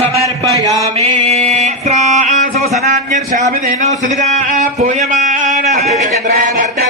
సమర్పయామి వస్త్రాసవసనాన్యర్షామి దేనో సుధిగా పూయమాన చంద్రవర్తవేనో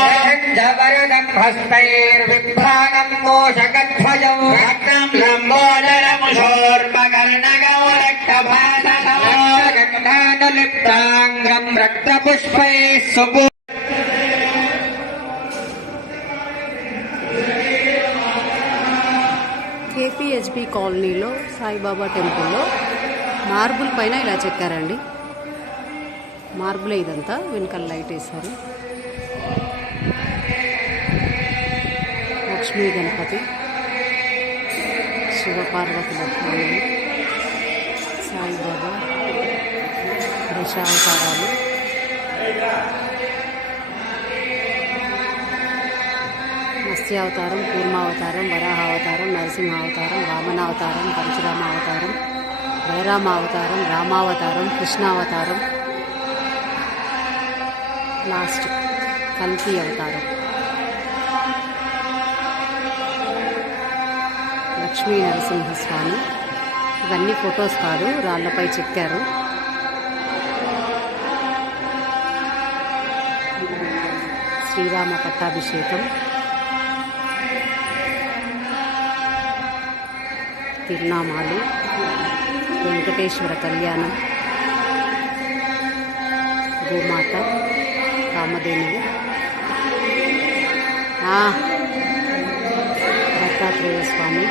గాయత్రీ ఛందః శ్రీ రక్తం కేపీహెచ్బి కాలనీలో సాయిబాబా టెంపుల్లో మార్బుల్ పైన ఇలా చెక్కారండి మార్బుల్ ఇదంతా వెనకాల లైట్ వేశారు లక్ష్మీ గణపతి శివపార్వతుల స్వామి సాయిబాబా దశావతారాలు. మత్స్యావతారం కూర్మావతారం వరాహావతారం నరసింహావతారం వామనావతారం పరశురామావతారం వైరామావతారం రామావతారం కృష్ణావతారం. లాస్ట్ కల్కి అవతారం. లక్ష్మీ నరసింహస్వామి ఇవన్నీ ఫొటోస్ కాదు రాళ్ళపై చెక్కారు. శ్రీరామ పట్టాభిషేకం. తిరునామాలు. వెంకటేశ్వర కళ్యాణం. గోమాత కామధేనువు. దత్తాత్రేయ స్వామి.